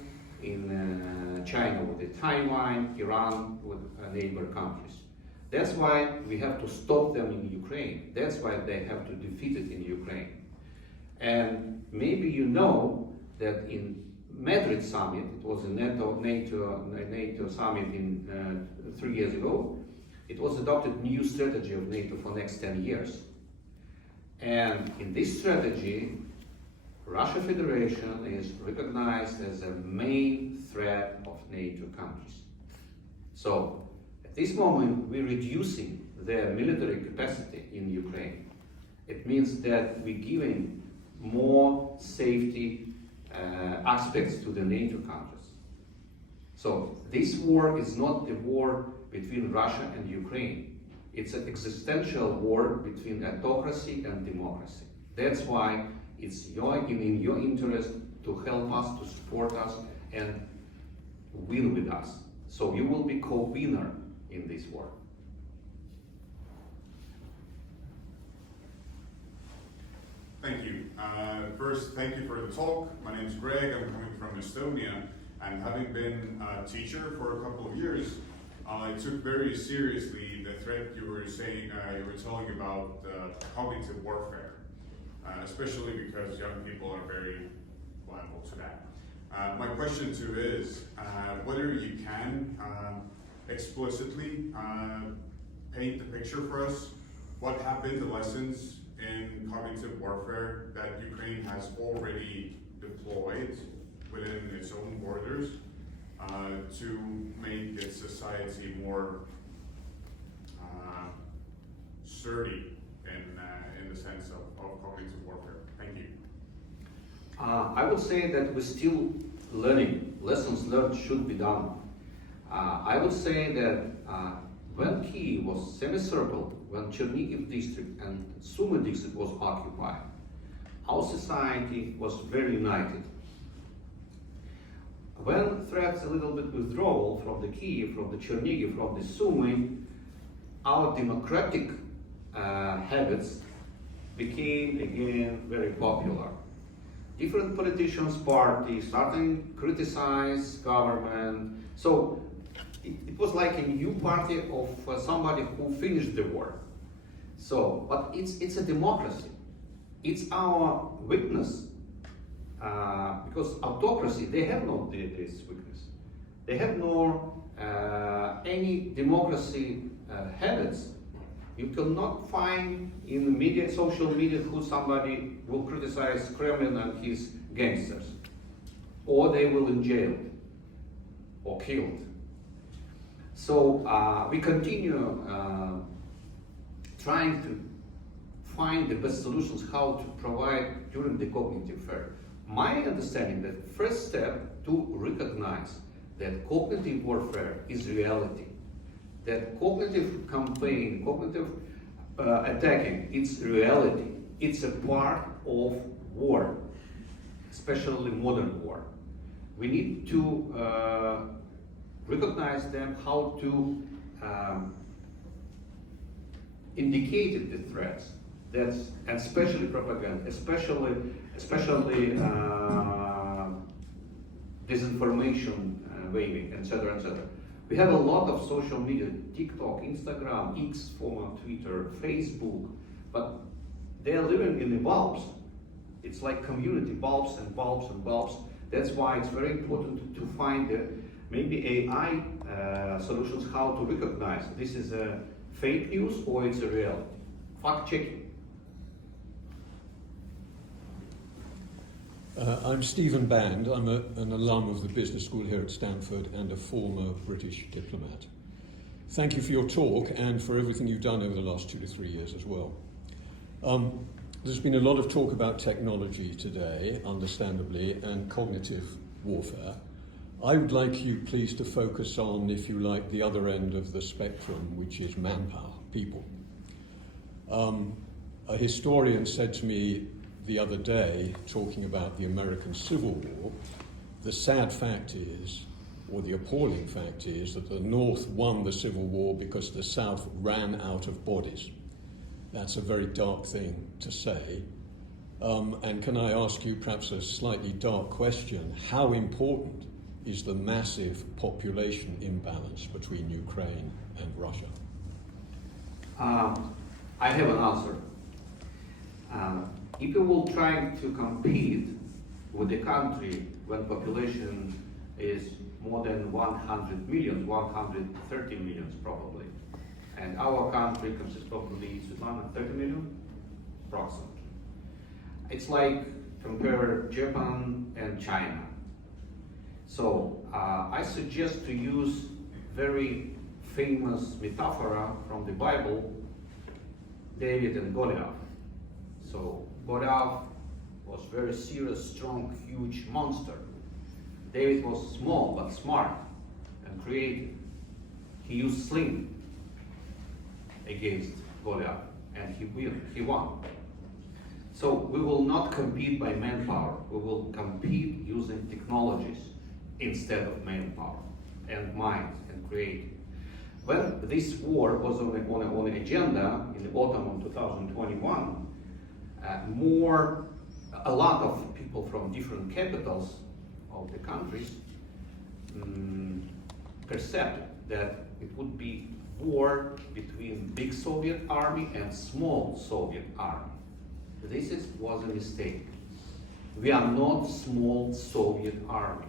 in China with Taiwan, Iran with neighbor countries. That's why we have to stop them in Ukraine. That's why they have to defeat it in Ukraine. And maybe you know that in Madrid summit, it was a NATO summit in 3 years ago, it was adopted new strategy of NATO for next 10 years. And in this strategy, Russia Federation is recognized as a main threat of NATO countries. So at this moment, we're reducing their military capacity in Ukraine. It means that we're giving more safety aspects to the NATO countries. So this war is not a war between Russia and Ukraine. It's an existential war between autocracy and democracy. That's why it's in your interest to help us, to support us, and win with us. So you will be co-winner in this war. Thank you. First, thank you for the talk. My name is Greg. I'm coming from Estonia, and having been a teacher for a couple of years, I took very seriously the threat you were telling about cognitive warfare, especially because young people are very liable to that. My question to you is whether you can explicitly paint the picture for us. What have been the lessons in cognitive warfare that Ukraine has already deployed within its own borders to make its society more sturdy in the sense of cognitive warfare? Thank you. I would say that we're still learning. Lessons learned should be done. I would say that when Kyiv was semicircled, when Chernihiv district and Sumy district was occupied, our society was very united. When threats a little bit withdrawal from the Kyiv, from the Chernihiv, from the Sumy, our democratic habits became again very popular. Different politicians, parties starting criticize government. So it was like a new party of somebody who finished the war. So, but it's a democracy. It's our weakness, because autocracy, they have no this weakness. They have no any democracy habits. You cannot find in media, social media, who somebody will criticize Kremlin and his gangsters, or they will in jail or killed. So we continue trying to find the best solutions how to provide during the cognitive fair. My understanding that first step to recognize that cognitive warfare is reality, that cognitive campaign, cognitive attacking, it's reality. It's a part of war, especially modern war. We need to recognize them, how to indicate the threats. That's especially propaganda, especially disinformation waving, etc., etc. We have a lot of social media: TikTok, Instagram, X, former Twitter, Facebook, but they are living in the bulbs. It's like community bulbs and bulbs and bulbs. That's why it's very important to find maybe AI solutions how to recognize this is a fake news or it's a reality. Fact checking. I'm Stephen Band. I'm an alum of the business school here at Stanford and a former British diplomat. Thank you for your talk and for everything you've done over the last 2 to 3 years as well. There's been a lot of talk about technology today, understandably, and cognitive warfare. I would like you, please, to focus on, if you like, the other end of the spectrum, which is manpower, people. A historian said to me the other day, talking about the American Civil War, the sad fact is, or the appalling fact is, that the North won the Civil War because the South ran out of bodies. That's a very dark thing to say. And can I ask you perhaps a slightly dark question? How important is the massive population imbalance between Ukraine and Russia? I have an answer. If you will try to compete with a country when population is more than 100 million, 130 million probably, and our country consists probably 30 million, approximately. It's like compare Japan and China. So I suggest to use very famous metaphor from the Bible, David and Goliath. So Goliath was very serious, strong, huge monster. David was small but smart and creative. He used sling against Goliath and he won. So we will not compete by manpower. We will compete using technologies instead of manpower and mind and creative. When this war was on the agenda in the autumn of 2021, a lot of people from different capitals of the countries perceived that it would be war between big Soviet army and small Soviet army. This was a mistake. We are not small Soviet army.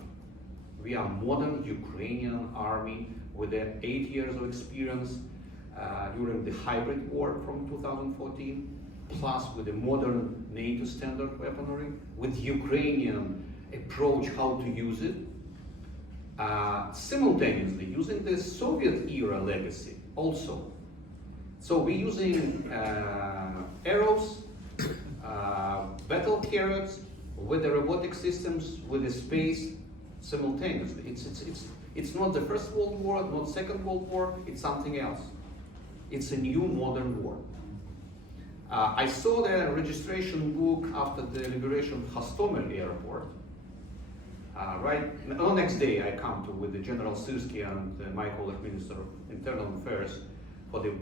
We are modern Ukrainian army with 8 years of experience during the hybrid war from 2014, plus with the modern NATO standard weaponry, with Ukrainian approach how to use it, simultaneously using the Soviet era legacy also. So we're using arrows, battle carrots, with the robotic systems, with the space simultaneously. It's not the First World War, not Second World War, it's something else. It's a new modern war. I saw the registration book after the liberation of Hostomel airport. The next day I come with the General Syrski and my colleague Minister of Internal Affairs for the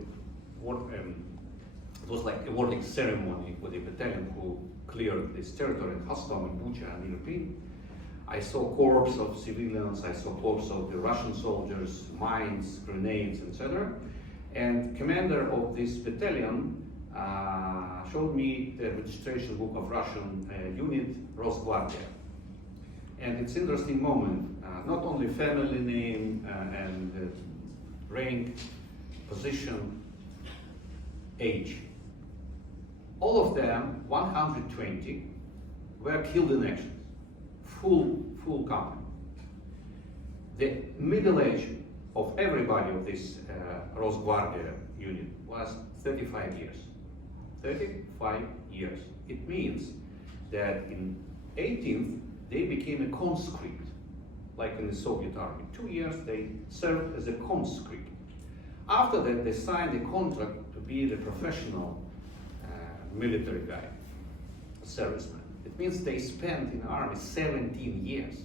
It was like awarding ceremony with the battalion who cleared this territory in Hostomel, Bucha, and Irpin. I saw corpses of civilians, I saw corpses of the Russian soldiers, mines, grenades, etc. And commander of this battalion showed me the registration book of Russian unit, Rosgvardia. And it's interesting moment, not only family name and rank, position, age. All of them, 120, were killed in action. Full company. The middle age of everybody of this Rosgvardia unit was 35 years. 35 years. It means that in 18th, they became a conscript, like in the Soviet army. 2 years they served as a conscript. After that, they signed a contract to be the professional military guy, serviceman. It means they spent in the army 17 years.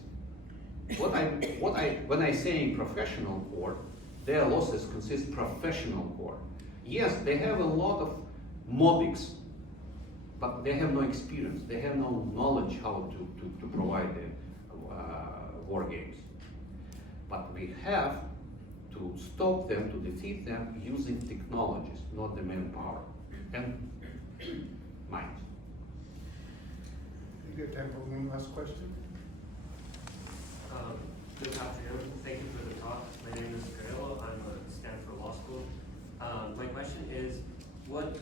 When I say professional corps, their losses consist professional corps. Yes, they have a lot of modics, but they have no experience. They have no knowledge how to provide the war games. But we have to stop them, to defeat them using technologies, not the manpower and mind. You got time for one last question? Good afternoon. Thank you for the talk. My name is Carrillo. I'm at Stanford Law School. My question is, what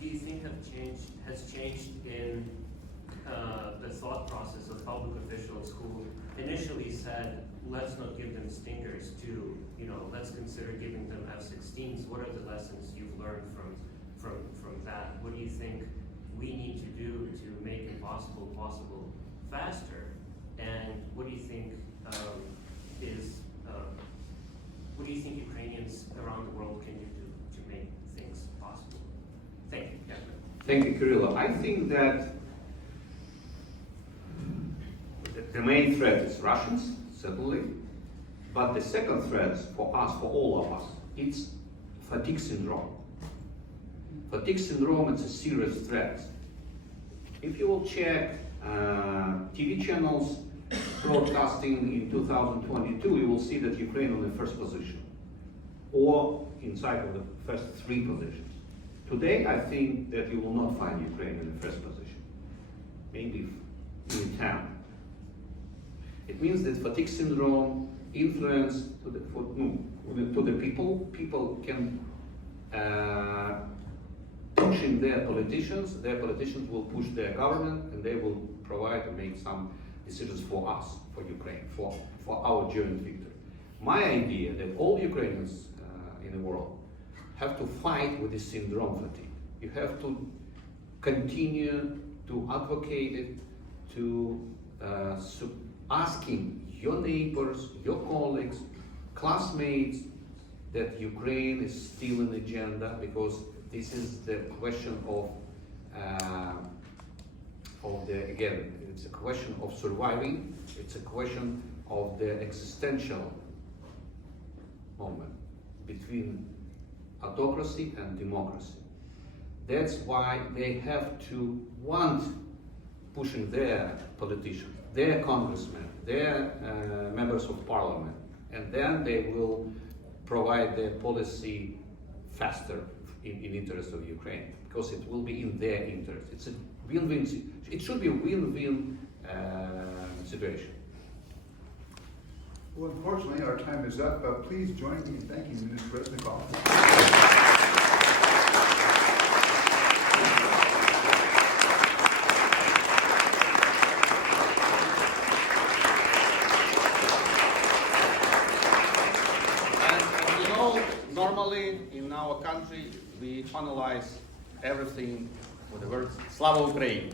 do you think has changed in the thought process of public officials who initially said, let's not give them stingers to, let's consider giving them F-16s. What are the lessons you've learned from that? What do you think we need to do to make impossible possible faster? And what do you think what do you think Ukrainians around the world can do to make things possible? Thank you. Yeah. Thank you, Kirilla. I think that the main threat is Russians, certainly, but the second threat for us, for all of us, it's fatigue syndrome. Fatigue syndrome is a serious threat. If you will check TV channels broadcasting in 2022, you will see that Ukraine on the first position, or inside of the first 3 positions. Today, I think that you will not find Ukraine in the first position, maybe in 10. It means that fatigue syndrome influence to the people. People can pushing their politicians will push their government, and they will provide and make some decisions for us, for Ukraine, for our joint victory. My idea that all Ukrainians in the world have to fight with this syndrome fatigue. You have to continue to advocate it, to asking your neighbors, your colleagues, classmates, that Ukraine is still an agenda, because this is the question of again, it's a question of surviving, it's a question of the existential moment between autocracy and democracy. That's why they have to want pushing their politicians, their congressmen, their members of parliament, and then they will provide their policy faster in interest of Ukraine, because it will be in their interest. It's a win-win. It should be a win-win situation. Well, unfortunately, our time is up. Please join me in thanking Minister Reznikov. And normally in our country, we finalize everything with the words Slava Ukraini.